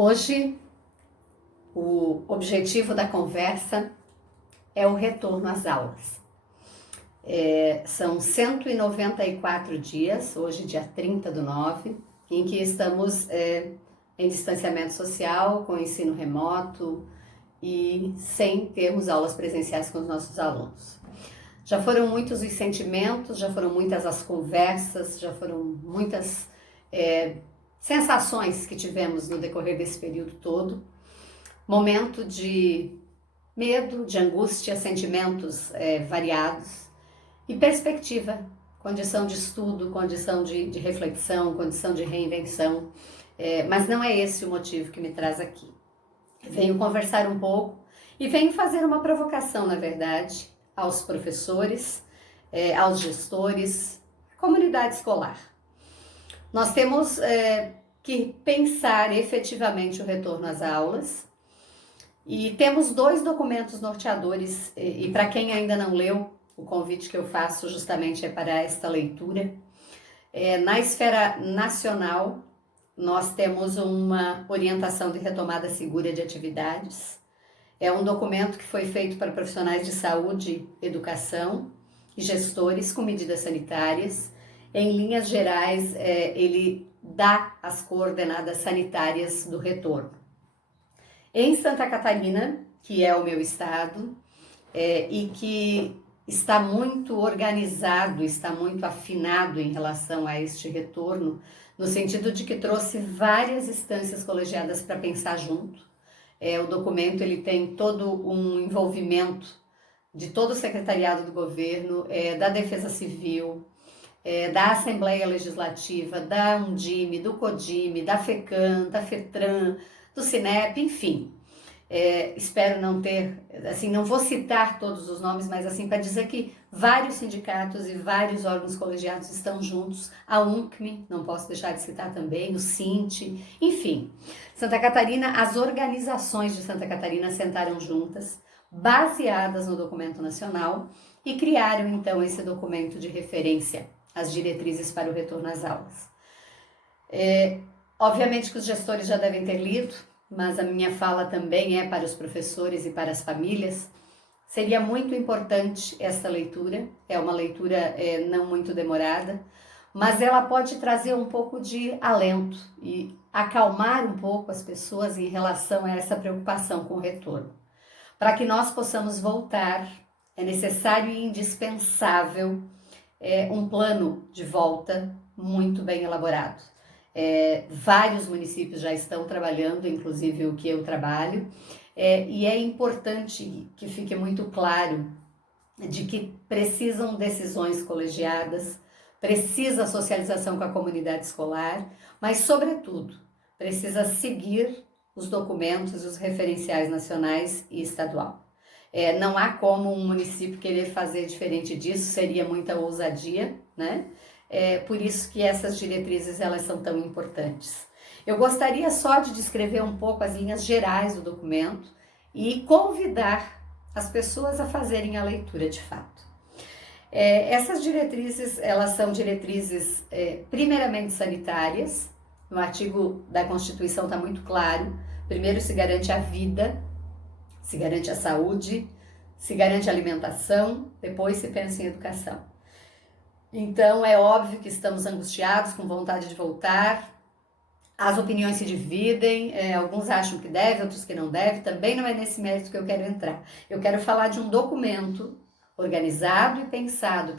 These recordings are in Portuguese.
Hoje, o objetivo da conversa é o retorno às aulas. São 194 dias, hoje dia 30/9, em que estamos em distanciamento social, com ensino remoto e sem termos aulas presenciais com os nossos alunos. Já foram muitos os sentimentos, já foram muitas as conversas, já foram muitas sensações que tivemos no decorrer desse período todo. Momento de medo, de angústia, sentimentos variados e perspectiva, condição de estudo, condição de reflexão, condição de reinvenção. Mas não é esse o motivo que me traz aqui. Venho conversar um pouco e venho fazer uma provocação, na verdade, aos professores, aos gestores, comunidade escolar. Nós temos que pensar efetivamente o retorno às aulas e temos dois documentos norteadores e para quem ainda não leu, o convite que eu faço justamente é para esta leitura. Na esfera nacional, nós temos uma orientação de retomada segura de atividades. É um documento que foi feito para profissionais de saúde, educação e gestores com medidas sanitárias. Em linhas gerais, ele dá as coordenadas sanitárias do retorno. Em Santa Catarina, que é o meu estado, e que está muito organizado, está muito afinado em relação a este retorno, no sentido de que trouxe várias instâncias colegiadas para pensar junto. O documento ele tem todo um envolvimento de todo o secretariado do governo, da Defesa Civil, da Assembleia Legislativa, da Undime, do Codime, da FECAM, da FETRAN, do Cinep, enfim. Espero não ter, assim, não vou citar todos os nomes, mas assim, para dizer que vários sindicatos e vários órgãos colegiados estão juntos, a UNCME, não posso deixar de citar também, o SINT, enfim. Santa Catarina, as organizações de Santa Catarina sentaram juntas, baseadas no documento nacional, e criaram então esse documento de referência, as diretrizes para o retorno às aulas. Obviamente que os gestores já devem ter lido, mas a minha fala também é para os professores e para as famílias. Seria muito importante essa leitura, é uma leitura não muito demorada, mas ela pode trazer um pouco de alento e acalmar um pouco as pessoas em relação a essa preocupação com o retorno. Para que nós possamos voltar, é necessário e indispensável um plano de volta muito bem elaborado. Vários municípios já estão trabalhando, inclusive o que eu trabalho, e é importante que fique muito claro de que precisam decisões colegiadas, precisa socialização com a comunidade escolar, mas, sobretudo, precisa seguir os documentos e os referenciais nacionais e estadual. Não há como um município querer fazer diferente disso, seria muita ousadia, né? Por isso que essas diretrizes elas são tão importantes. Eu gostaria só de descrever um pouco as linhas gerais do documento e convidar as pessoas a fazerem a leitura de fato. Essas diretrizes, elas são diretrizes primeiramente sanitárias. No artigo da Constituição está muito claro. Primeiro se garante a vida, se garante a saúde, se garante a alimentação, depois se pensa em educação. Então, é óbvio que estamos angustiados, com vontade de voltar, as opiniões se dividem, alguns acham que deve, outros que não deve, também não é nesse mérito que eu quero entrar. Eu quero falar de um documento organizado e pensado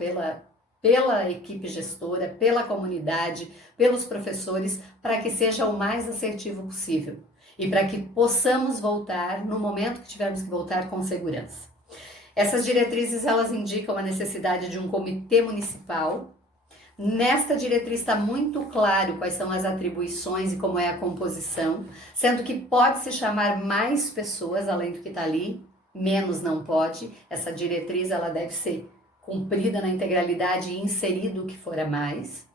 pela equipe gestora, pela comunidade, pelos professores, para que seja o mais assertivo possível e para que possamos voltar no momento que tivermos que voltar com segurança. Essas diretrizes, elas indicam a necessidade de um comitê municipal. Nesta diretriz está muito claro quais são as atribuições e como é a composição, sendo que pode-se chamar mais pessoas além do que está ali, menos não pode. Essa diretriz, ela deve ser cumprida na integralidade e inserido o que for a mais.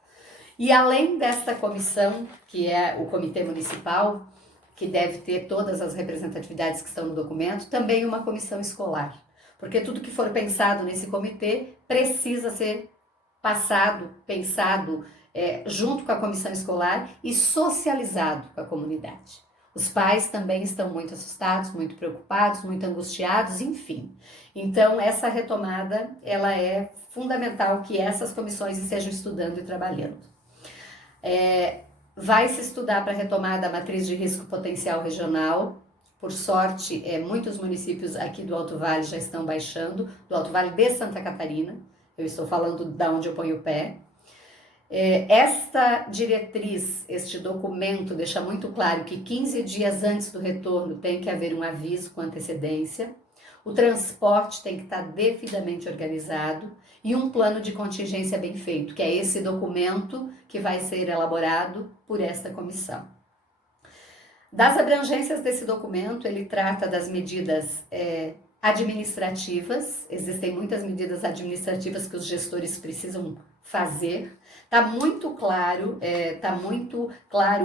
E além desta comissão, que é o comitê municipal, que deve ter todas as representatividades que estão no documento, também uma comissão escolar. Porque tudo que for pensado nesse comitê precisa ser passado, pensado junto com a comissão escolar e socializado com a comunidade. Os pais também estão muito assustados, muito preocupados, muito angustiados, enfim. Então, essa retomada, ela é fundamental que essas comissões estejam estudando e trabalhando. Vai se estudar para a retomada a matriz de risco potencial regional. Por sorte, muitos municípios aqui do Alto Vale já estão baixando, do Alto Vale de Santa Catarina. Eu estou falando da onde eu ponho o pé. Esta diretriz, este documento, deixa muito claro que 15 dias antes do retorno tem que haver um aviso com antecedência, o transporte tem que estar devidamente organizado e um plano de contingência bem feito, que é esse documento que vai ser elaborado por esta comissão. Das abrangências desse documento, ele trata das medidas administrativas, existem muitas medidas administrativas que os gestores precisam fazer. Tá muito claro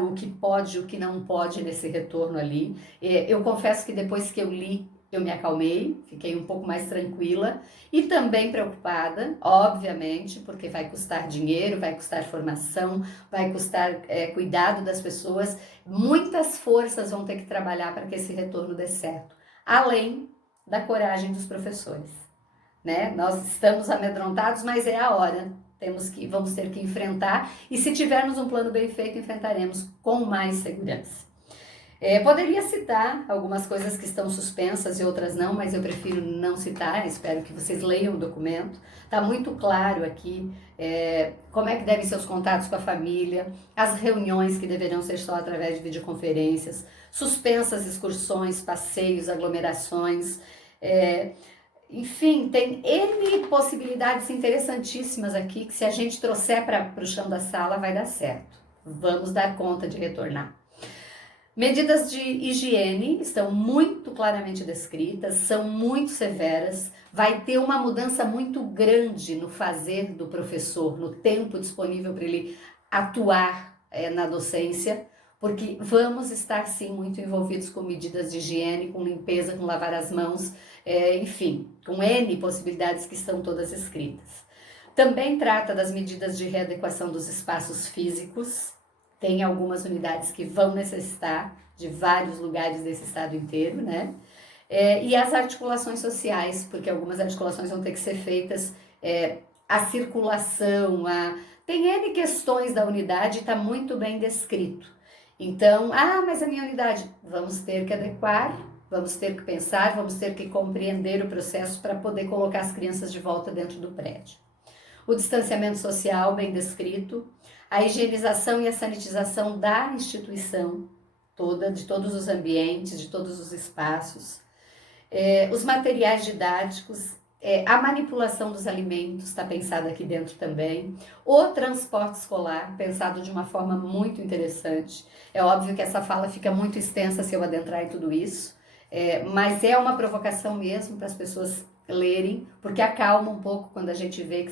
o que pode e o que não pode nesse retorno ali. Eu confesso que depois que eu li, eu me acalmei, fiquei um pouco mais tranquila e também preocupada, obviamente, porque vai custar dinheiro, vai custar formação, vai custar cuidado das pessoas. Muitas forças vão ter que trabalhar para que esse retorno dê certo, além da coragem dos professores, né? Nós estamos amedrontados, mas é a hora. Vamos ter que enfrentar, e se tivermos um plano bem feito, enfrentaremos com mais segurança. Poderia citar algumas coisas que estão suspensas e outras não, mas eu prefiro não citar, espero que vocês leiam o documento. Está muito claro aqui como é que devem ser os contatos com a família, as reuniões que deverão ser só através de videoconferências, suspensas excursões, passeios, aglomerações, enfim, tem N possibilidades interessantíssimas aqui que se a gente trouxer para o chão da sala vai dar certo. Vamos dar conta de retornar. Medidas de higiene estão muito claramente descritas, são muito severas, vai ter uma mudança muito grande no fazer do professor, no tempo disponível para ele atuar na docência, porque vamos estar sim muito envolvidos com medidas de higiene, com limpeza, com lavar as mãos, enfim, com N possibilidades que estão todas escritas. Também trata das medidas de readequação dos espaços físicos. Tem algumas unidades que vão necessitar de vários lugares desse estado inteiro, né? E as articulações sociais, porque algumas articulações vão ter que ser feitas, a circulação, tem N questões da unidade, está muito bem descrito. Então, mas a minha unidade, vamos ter que adequar, vamos ter que pensar, vamos ter que compreender o processo para poder colocar as crianças de volta dentro do prédio. O distanciamento social, bem descrito, a higienização e a sanitização da instituição toda, de todos os ambientes, de todos os espaços, os materiais didáticos, a manipulação dos alimentos está pensado aqui dentro também, o transporte escolar, pensado de uma forma muito interessante. É óbvio que essa fala fica muito extensa se eu adentrar em tudo isso, mas é uma provocação mesmo para as pessoas lerem, porque acalma um pouco quando a gente vê que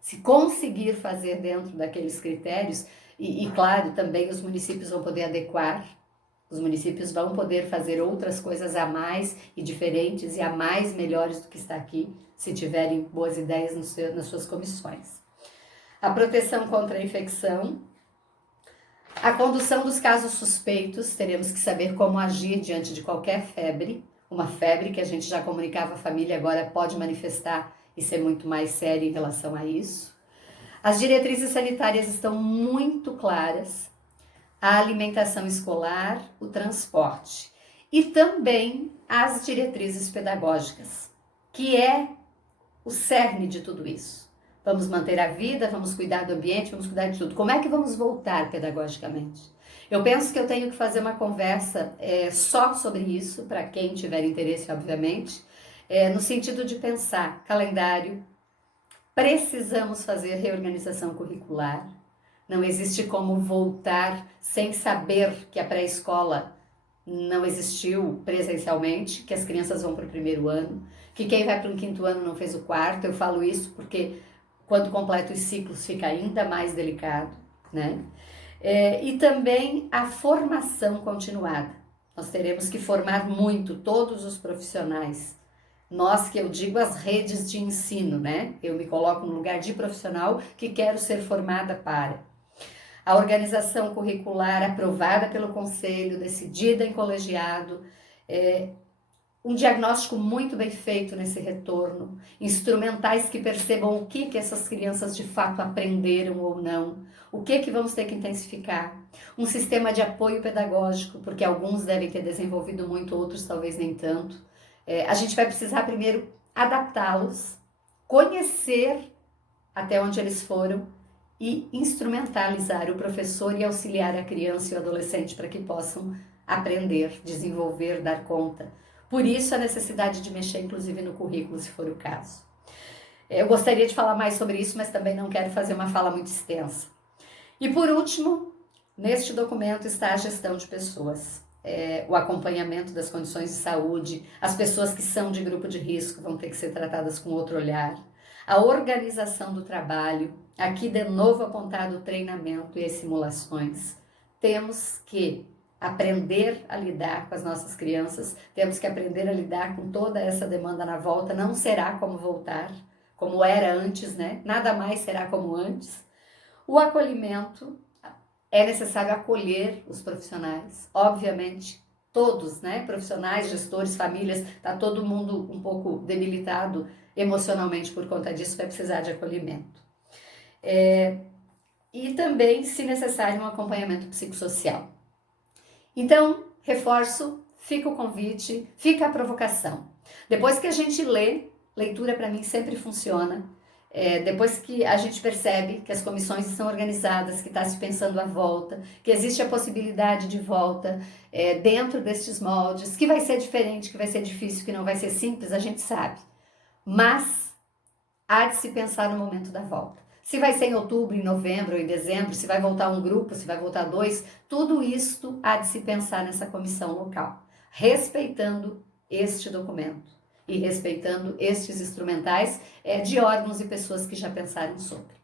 se conseguir fazer dentro daqueles critérios, e claro, também os municípios vão poder adequar, os municípios vão poder fazer outras coisas a mais e diferentes e a mais melhores do que está aqui, se tiverem boas ideias nas suas comissões. A proteção contra a infecção, a condução dos casos suspeitos, teremos que saber como agir diante de qualquer febre, uma febre que a gente já comunicava à família, agora pode manifestar e ser muito mais séria em relação a isso. As diretrizes sanitárias estão muito claras, a alimentação escolar, o transporte e também as diretrizes pedagógicas, que é o cerne de tudo isso. Vamos manter a vida, vamos cuidar do ambiente, vamos cuidar de tudo. Como é que vamos voltar pedagogicamente? Eu penso que eu tenho que fazer uma conversa só sobre isso, para quem tiver interesse, obviamente, no sentido de pensar calendário, precisamos fazer reorganização curricular, não existe como voltar sem saber que a pré-escola não existiu presencialmente, que as crianças vão para o primeiro ano, que quem vai para o quinto ano não fez o quarto. Eu falo isso porque quando completa os ciclos fica ainda mais delicado, né? E também a formação continuada. Nós teremos que formar muito todos os profissionais. Nós, que eu digo, as redes de ensino, né? Eu me coloco no lugar de profissional que quero ser formada para. a organização curricular aprovada pelo conselho, decidida em colegiado, um diagnóstico muito bem feito nesse retorno, instrumentais que percebam o que essas crianças de fato aprenderam ou não, o que vamos ter que intensificar, um sistema de apoio pedagógico, porque alguns devem ter desenvolvido muito, outros talvez nem tanto. A gente vai precisar primeiro adaptá-los, conhecer até onde eles foram e instrumentalizar o professor e auxiliar a criança e o adolescente para que possam aprender, desenvolver, dar conta. Por isso a necessidade de mexer inclusive no currículo, se for o caso. Eu gostaria de falar mais sobre isso, mas também não quero fazer uma fala muito extensa. E por último, neste documento está a gestão de pessoas. O acompanhamento das condições de saúde, as pessoas que são de grupo de risco vão ter que ser tratadas com outro olhar, a organização do trabalho, aqui de novo apontado o treinamento e as simulações. Temos que aprender a lidar com as nossas crianças, temos que aprender a lidar com toda essa demanda na volta, não será como voltar, como era antes, né? Nada mais será como antes. O acolhimento, é necessário acolher os profissionais, obviamente, todos, né? Profissionais, gestores, famílias, tá todo mundo um pouco debilitado emocionalmente por conta disso, vai precisar de acolhimento. E também, se necessário, um acompanhamento psicossocial. Então, reforço, fica o convite, fica a provocação. Depois que a gente lê, leitura para mim sempre funciona. Depois que a gente percebe que as comissões estão organizadas, que está se pensando a volta, que existe a possibilidade de volta dentro destes moldes, que vai ser diferente, que vai ser difícil, que não vai ser simples, a gente sabe. Mas há de se pensar no momento da volta. Se vai ser em outubro, em novembro ou em dezembro, se vai voltar um grupo, se vai voltar dois, tudo isto há de se pensar nessa comissão local, respeitando este documento e respeitando estes instrumentais de órgãos e pessoas que já pensaram sobre.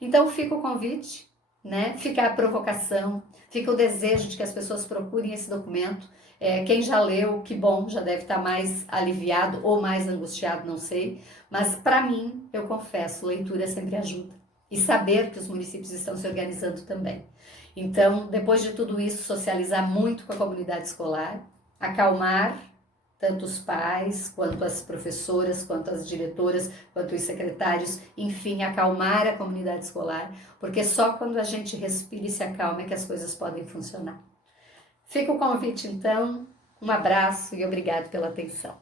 Então fica o convite, né? Fica a provocação, fica o desejo de que as pessoas procurem esse documento. Quem já leu, que bom, já deve estar mais aliviado ou mais angustiado, não sei. Mas para mim, eu confesso, leitura sempre ajuda. E saber que os municípios estão se organizando também. Então, depois de tudo isso, socializar muito com a comunidade escolar, acalmar tanto os pais, quanto as professoras, quanto as diretoras, quanto os secretários, enfim, acalmar a comunidade escolar, porque só quando a gente respira e se acalma é que as coisas podem funcionar. Fica o convite, então, um abraço e obrigado pela atenção.